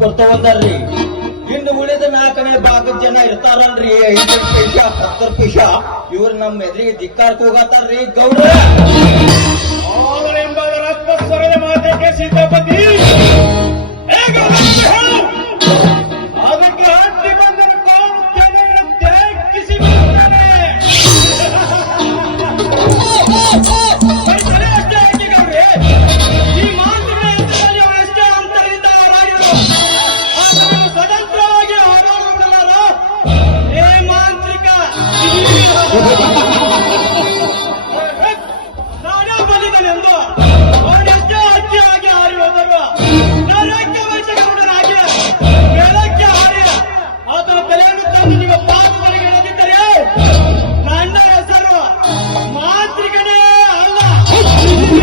ಕೊಡ್ತವಲ್ರಿ ಇನ್ನು ಉಳಿದ ನಾಲ್ಕನೇ ಭಾಗದ ಜನ ಇರ್ತಾರನ್ರಿ ಐದು ಪೈಷ ಹತ್ತರ ಪೈಷ ಇವ್ರು ನಮ್ಮ ಎದ್ರಿಗೆ ಧಿಕ್ಕಾರಕ್ಕೆ ಹೋಗತ್ತಾರ್ರಿ, ಗೌಡ್ರ. ಎಂಬ ರಾಷ್ಟ್ರ ಸ್ವರದ ಮಾತೆ ಸಿದ್ಧಪತಿ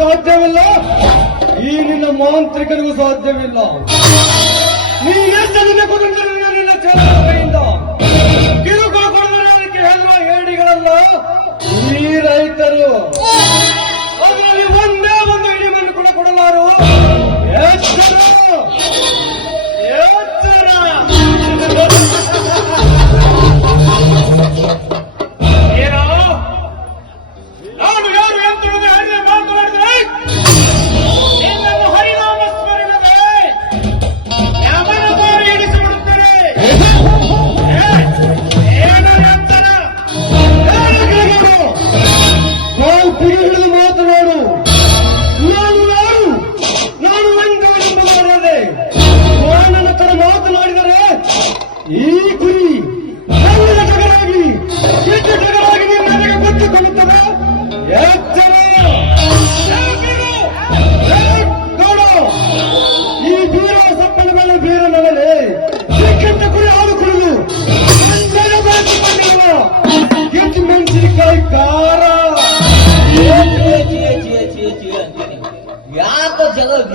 ಸಾಧ್ಯವಿಲ್ಲ. ಈ ನಿನ್ನ ಮಾಂತ್ರಿಕರಿಗೂ ಸಾಧ್ಯವಿಲ್ಲ. ನೀನೆಂದನ್ನ ಕುಟುಂಬದಲ್ಲಿ ನಿನ್ನ ಏಡಿಗಳಲ್ಲ? ಈ ರೈತರು ಅದರಲ್ಲಿ ಒಂದೇ ಒಂದು ಇಡೀ ಮಣ್ಣು ಕೂಡ ಕೊಡಲಾರು. ಎಚ್ಚರ. ಎಚ್ಚರ.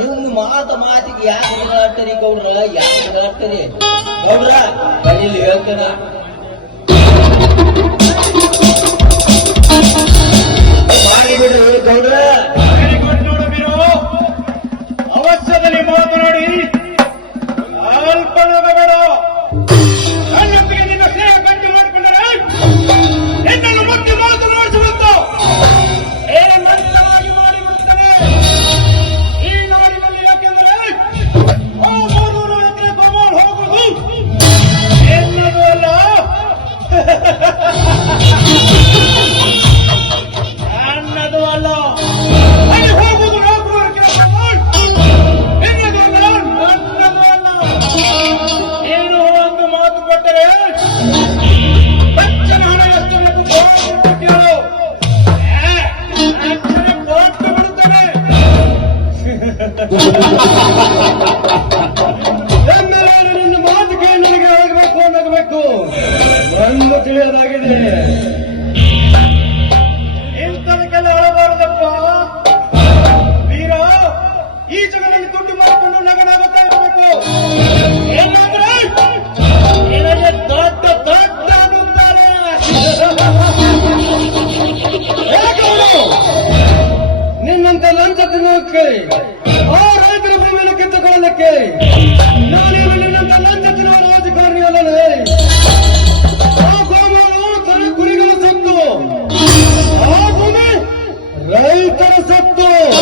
ನಿಮ್ಮ ಮಾತ ಮಾತಿಗೆ ಯಾಕೆ ಗೌಡ್ರ? ಯಾಕೆ ಗೌಡ್ರ? ಕಲೀಲಿ ಹೇಳ್ತಾರ ছাত্র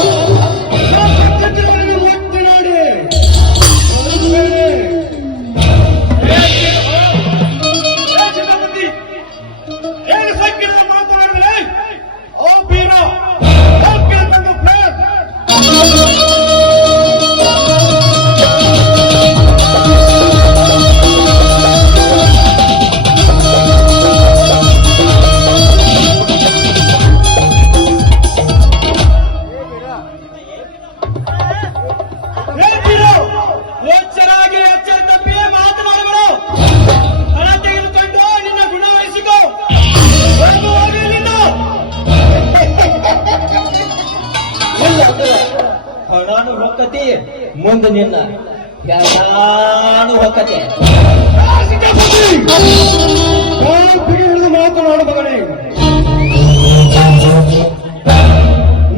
ಬಗೆ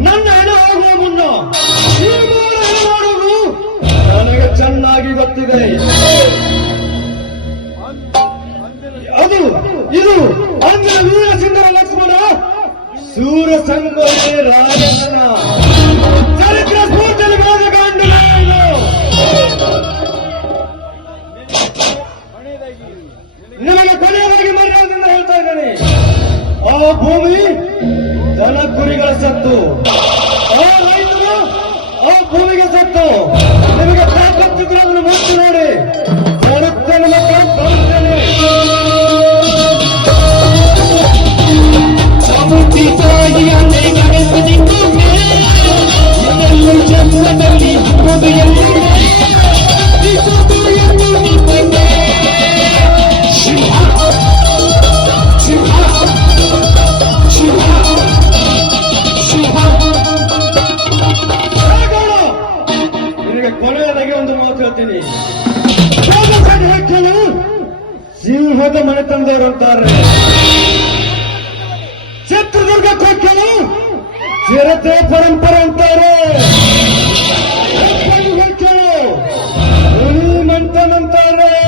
ನನ್ನ ಹಣ ಆಗುವ ಮುನ್ನ ಮಾಡುವುದು ನನಗೆ ಚೆನ್ನಾಗಿ ಗೊತ್ತಿದೆ. ಅದು, ಇದು ಅಣ್ಣ ವೀರ ಸಿಂಧರ ಲಕ್ಷ್ಮಣ ಸೂರ ಸಂಘ ರಾಜ ಹೇಳ್ತೀನಿ. ಸಿಂಹದ ಮನೆತನದವ್ರು ಅಂತಾರೆ. ಚಿತ್ರದುರ್ಗ ಕೊಕ್ಕಲು ಚಿರತೆ ಪರಂಪರೆ ಅಂತಾರೆ. ಅಂತಾರೆ.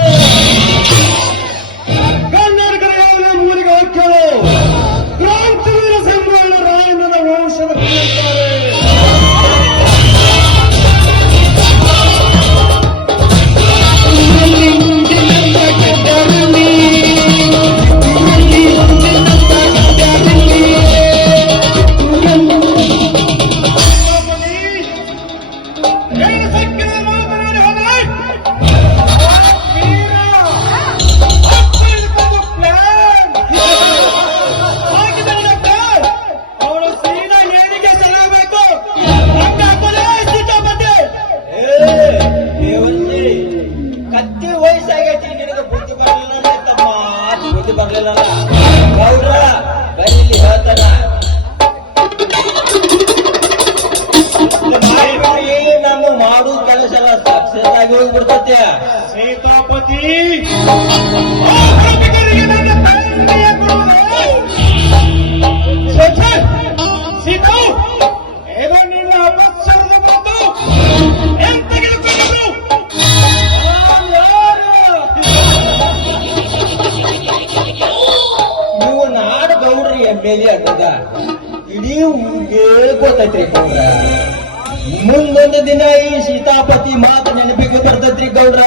ಮುಂದೊಂದು ದಿನ ಈ ಸೀತಾಪತಿ ಮಾತು ನೆನಪಿಗೆ ಬರ್ತದ್ರಿ ಗೌಡ್ರ.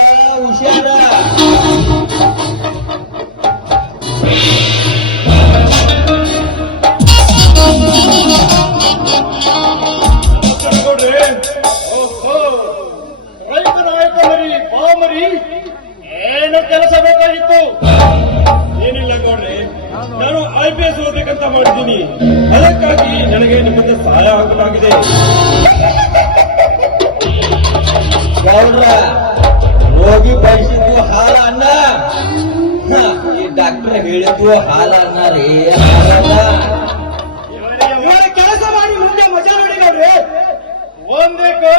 ಒಂದೇಕು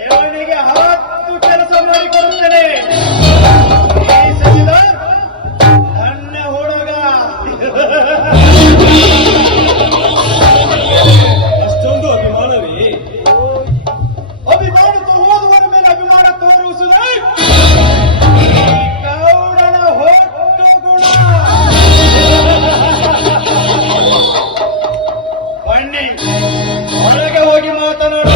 ಏವನಿಗೆ ಹತ್ತು ಕೆಲಸ ಮಾಡಿಕೊಡುತ್ತೇನೆ ಸಚಿದ ನನ್ನ ಹುಡುಗ. ಅಷ್ಟೊಂದು ಅಭಿಮಾನವೇ. ಅಭಿಮಾನ ಹೋದುವರ ಅಭಿಮಾನ ತೋರಿಸುವುದೇ ಕೌಡನ ಹೊಟ್ಟು ಗುಣ. ಬಣ್ಣೆ मतना